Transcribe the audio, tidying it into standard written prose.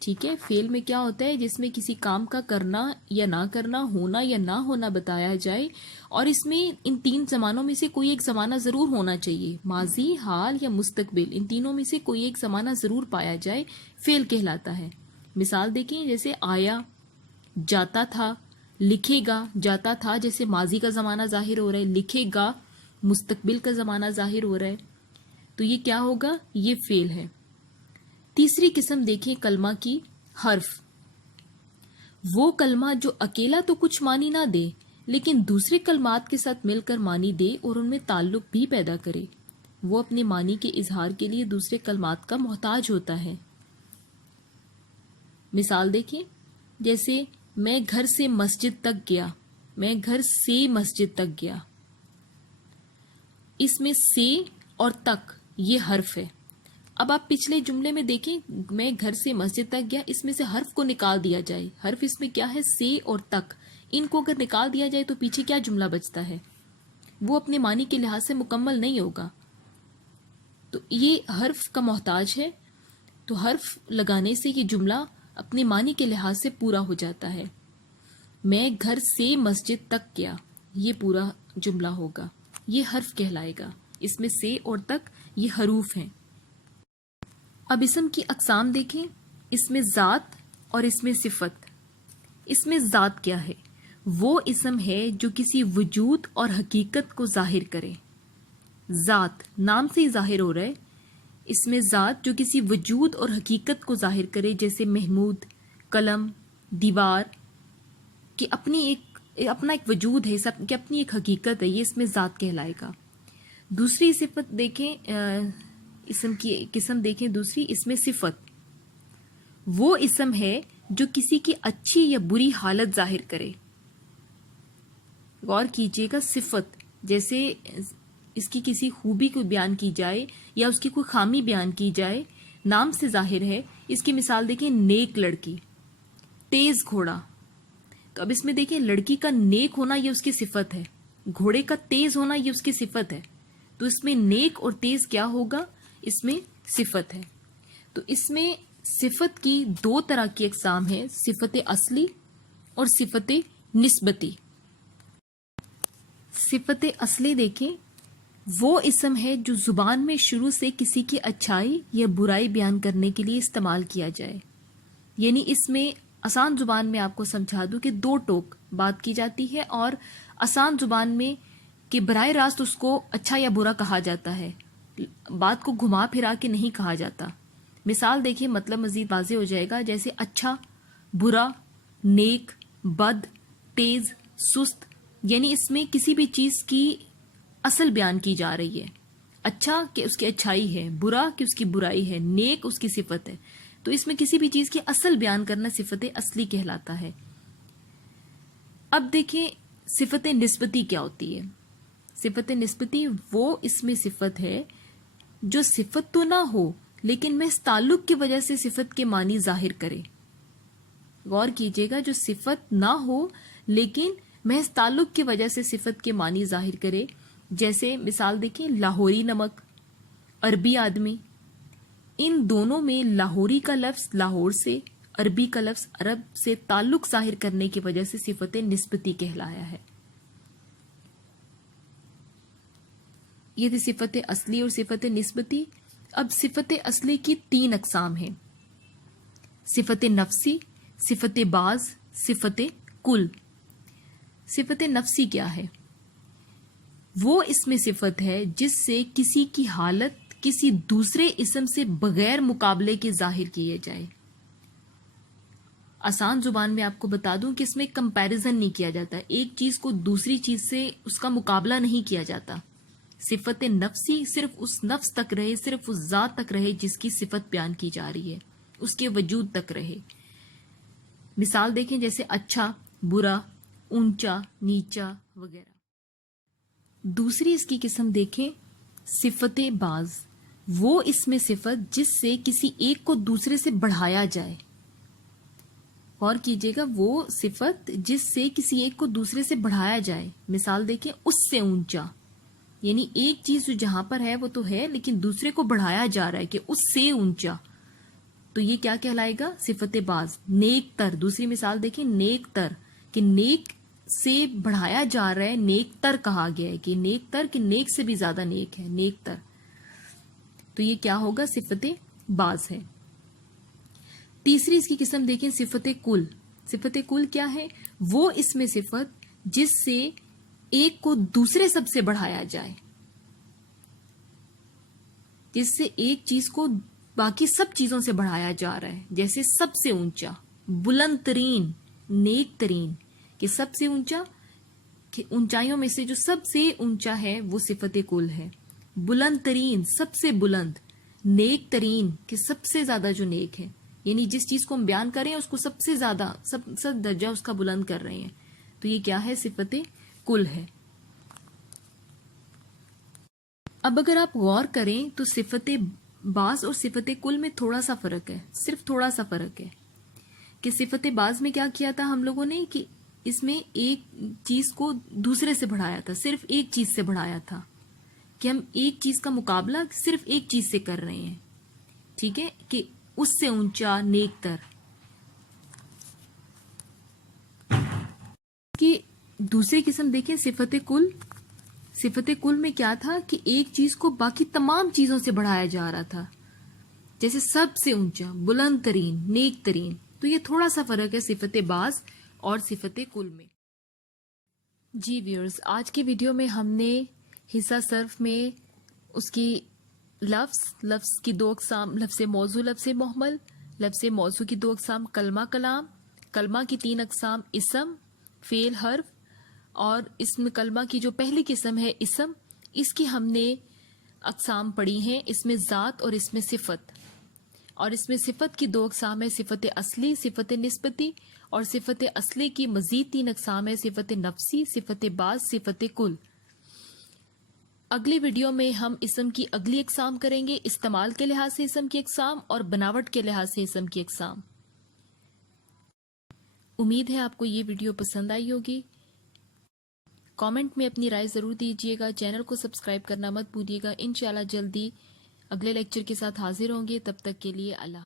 ٹھیک ہے. فعل میں کیا ہوتا ہے؟ جس میں کسی کام کا کرنا یا نہ کرنا، ہونا یا نہ ہونا بتایا جائے، اور اس میں ان تین زمانوں میں سے کوئی ایک زمانہ ضرور ہونا چاہیے. ماضی، حال یا مستقبل، ان تینوں میں سے کوئی ایک زمانہ ضرور پایا جائے، فعل کہلاتا ہے. مثال دیکھیں، جیسے آیا، جاتا تھا، لکھے گا. جاتا تھا جیسے ماضی کا زمانہ ظاہر ہو رہا ہے، لکھے گا مستقبل کا زمانہ ظاہر ہو رہا ہے. تو یہ کیا ہوگا؟ یہ فعل ہے. تیسری قسم دیکھیں کلمہ کی، حرف. وہ کلمہ جو اکیلا تو کچھ معنی نہ دے لیکن دوسرے کلمات کے ساتھ مل کر معنی دے اور ان میں تعلق بھی پیدا کرے. وہ اپنے معنی کے اظہار کے لیے دوسرے کلمات کا محتاج ہوتا ہے. مثال دیکھیں، جیسے میں گھر سے مسجد تک گیا. میں گھر سے مسجد تک گیا. اس میں سے اور تک یہ حرف ہے. اب آپ پچھلے جملے میں دیکھیں، میں گھر سے مسجد تک گیا، اس میں سے حرف کو نکال دیا جائے. حرف اس میں کیا ہے؟ سے اور تک. ان کو اگر نکال دیا جائے تو پیچھے کیا جملہ بچتا ہے؟ وہ اپنے معنی کے لحاظ سے مکمل نہیں ہوگا. تو یہ حرف کا محتاج ہے. تو حرف لگانے سے یہ جملہ اپنے معنی کے لحاظ سے پورا ہو جاتا ہے. میں گھر سے مسجد تک گیا، یہ پورا جملہ ہوگا. یہ حرف کہلائے گا. اس میں سے اور تک یہ حروف ہیں. اب اسم کی اقسام دیکھیں. اس میں ذات اور اس میں صفت. اس میں ذات کیا ہے؟ وہ اسم ہے جو کسی وجود اور حقیقت کو ظاہر کرے. ذات نام سے ہی ظاہر ہو رہا ہے. اس میں ذات جو کسی وجود اور حقیقت کو ظاہر کرے، جیسے محمود، قلم، دیوار، کہ اپنا ایک وجود ہے، سب کی اپنی ایک حقیقت ہے. یہ اس میں ذات کہلائے گا. دوسری صفت دیکھیں، اسم کی قسم دیکھیں دوسری. اس میں صفت وہ اسم ہے جو کسی کی اچھی یا بری حالت ظاہر کرے. غور کیجئے گا، صفت جیسے اس کی کسی خوبی کو بیان کی جائے یا اس کی کوئی خامی بیان کی جائے، نام سے ظاہر ہے. اس کی مثال دیکھیں، نیک لڑکی، تیز گھوڑا. تو اب اس میں دیکھیں، لڑکی کا نیک ہونا یہ اس کی صفت ہے، گھوڑے کا تیز ہونا یہ اس کی صفت ہے. تو اس میں نیک اور تیز کیا ہوگا؟ اس میں صفت ہے. تو اس میں صفت کی دو طرح کی اقسام ہیں، صفت اصلی اور صفت نسبتی. صفت اصلی دیکھیں، وہ اسم ہے جو زبان میں شروع سے کسی کی اچھائی یا برائی بیان کرنے کے لیے استعمال کیا جائے. یعنی اس میں آسان زبان میں آپ کو سمجھا دوں کہ دو ٹوک بات کی جاتی ہے، اور آسان زبان میں کہ براہ راست اس کو اچھا یا برا کہا جاتا ہے، بات کو گھما پھرا کے نہیں کہا جاتا. مثال دیکھیں، مطلب مزید واضح ہو جائے گا. جیسے اچھا، برا، نیک، بد، تیز، سست. یعنی اس میں کسی بھی چیز کی اصل بیان کی جا رہی ہے. اچھا کہ اس کی اچھائی ہے، برا کہ اس کی برائی ہے، نیک اس کی صفت ہے. تو اس میں کسی بھی چیز کی اصل بیان کرنا صفت اصلی کہلاتا ہے. اب دیکھیں صفت نسبتی کیا ہوتی ہے. صفت نسبتی وہ اس میں صفت ہے جو صفت تو نہ ہو لیکن محض تعلق کی وجہ سے صفت کے معنی ظاہر کرے. غور کیجئے گا، جو صفت نہ ہو لیکن محض تعلق کی وجہ سے صفت کے معنی ظاہر کرے. جیسے مثال دیکھیں، لاہوری نمک، عربی آدمی. ان دونوں میں لاہوری کا لفظ لاہور سے، عربی کا لفظ عرب سے تعلق ظاہر کرنے کی وجہ سے صفت نسبتی کہلایا ہے. یہ تھی صفت اصلی اور صفت نسبتی. اب صفت اصلی کی تین اقسام ہیں، صفت نفسی، صفت بعض، صفت کل. صفت نفسی کیا ہے؟ وہ اس میں صفت ہے جس سے کسی کی حالت کسی دوسرے اسم سے بغیر مقابلے کے ظاہر کیے جائے. آسان زبان میں آپ کو بتا دوں کہ اس میں کمپیریزن نہیں کیا جاتا، ایک چیز کو دوسری چیز سے اس کا مقابلہ نہیں کیا جاتا. صفت نفسی صرف اس نفس تک رہے، صرف اس ذات تک رہے جس کی صفت بیان کی جا رہی ہے، اس کے وجود تک رہے. مثال دیکھیں، جیسے اچھا، برا، اونچا، نیچا وغیرہ. دوسری اس کی قسم دیکھیں، صفت بعض. وہ اس میں صفت جس سے کسی ایک کو دوسرے سے بڑھایا جائے. غور کیجئے گا، وہ صفت جس سے کسی ایک کو دوسرے سے بڑھایا جائے. مثال دیکھیں، اس سے اونچا. یعنی ایک چیز جو جہاں پر ہے وہ تو ہے لیکن دوسرے کو بڑھایا جا رہا ہے کہ اس سے اونچا. تو یہ کیا کہلائے گا؟ صفت باز. نیک تر. دوسری مثال دیکھیں, نیک تر, کہ نیک سے بڑھایا جا رہا ہے, نیک تر کہا گیا ہے کہ نیک تر, کہ نیک سے بھی زیادہ نیک ہے, نیک تر. تو یہ کیا ہوگا؟ صفت باز ہے. تیسری اس کی قسم دیکھیں, صفت کل. صفت کل کیا ہے؟ وہ اس میں صفت جس سے ایک کو دوسرے سب سے بڑھایا جائے, جس سے ایک چیز کو باقی سب چیزوں سے بڑھایا جا رہا ہے. جیسے سب سے اونچا, بلند ترین, نیک ترین, کہ سب سے اونچا, کہ اونچائیوں میں سے جو سب سے اونچا ہے وہ صفت کل ہے. بلند ترین, سب سے بلند. نیک ترین, کہ سب سے زیادہ جو نیک ہے, یعنی جس چیز کو ہم بیان کریں اس کو سب سے زیادہ سب درجہ اس کا بلند کر رہے ہیں. تو یہ کیا ہے؟ صفت کل ہے. اب اگر آپ غور کریں تو صفت باز اور صفت کل میں تھوڑا سا فرق ہے, صرف تھوڑا سا فرق ہے. کہ صفت باز میں کیا کیا تھا ہم لوگوں نے, کہ اس میں ایک چیز کو دوسرے سے بڑھایا تھا, صرف ایک چیز سے بڑھایا تھا, کہ ہم ایک چیز کا مقابلہ صرف ایک چیز سے کر رہے ہیں. ٹھیک ہے, کہ اس سے اونچا, نیک تر. کہ دوسری قسم دیکھیں صفت کل. صفت کل میں کیا تھا کہ ایک چیز کو باقی تمام چیزوں سے بڑھایا جا رہا تھا, جیسے سب سے اونچا, بلند ترین, نیک ترین. تو یہ تھوڑا سا فرق ہے صفت باز اور صفت کل میں. جی ویورز, آج کی ویڈیو میں ہم نے حصہ صرف میں اس کی لفظ کی دو اقسام, لفظ موضوع, لفظ محمل. لفظ موضوع کی دو اقسام کلمہ, کلام. کلمہ کی تین اقسام اسم, فعل, حرف. اور اسم کلمہ کی جو پہلی قسم ہے اسم, اس کی ہم نے اقسام پڑھی ہیں, اس میں ذات اور اس میں صفت. اور اس میں صفت کی دو اقسام ہے, صفت اصلی, صفت نسبتی. اور صفت اصلی کی مزید تین اقسام ہے, صفت نفسی, صفت باز, صفت کل. اگلی ویڈیو میں ہم اسم کی اگلی اقسام کریں گے, استعمال کے لحاظ سے اسم کی اقسام اور بناوٹ کے لحاظ سے اسم کی اقسام. امید ہے آپ کو یہ ویڈیو پسند آئی ہوگی. کامنٹ میں اپنی رائے ضرور دیجیے گا. چینل کو سبسکرائب کرنا مت بھولیے گا. انشاءاللہ جلدی اگلے لیکچر کے ساتھ حاضر ہوں گے. تب تک کے لیے اللہ.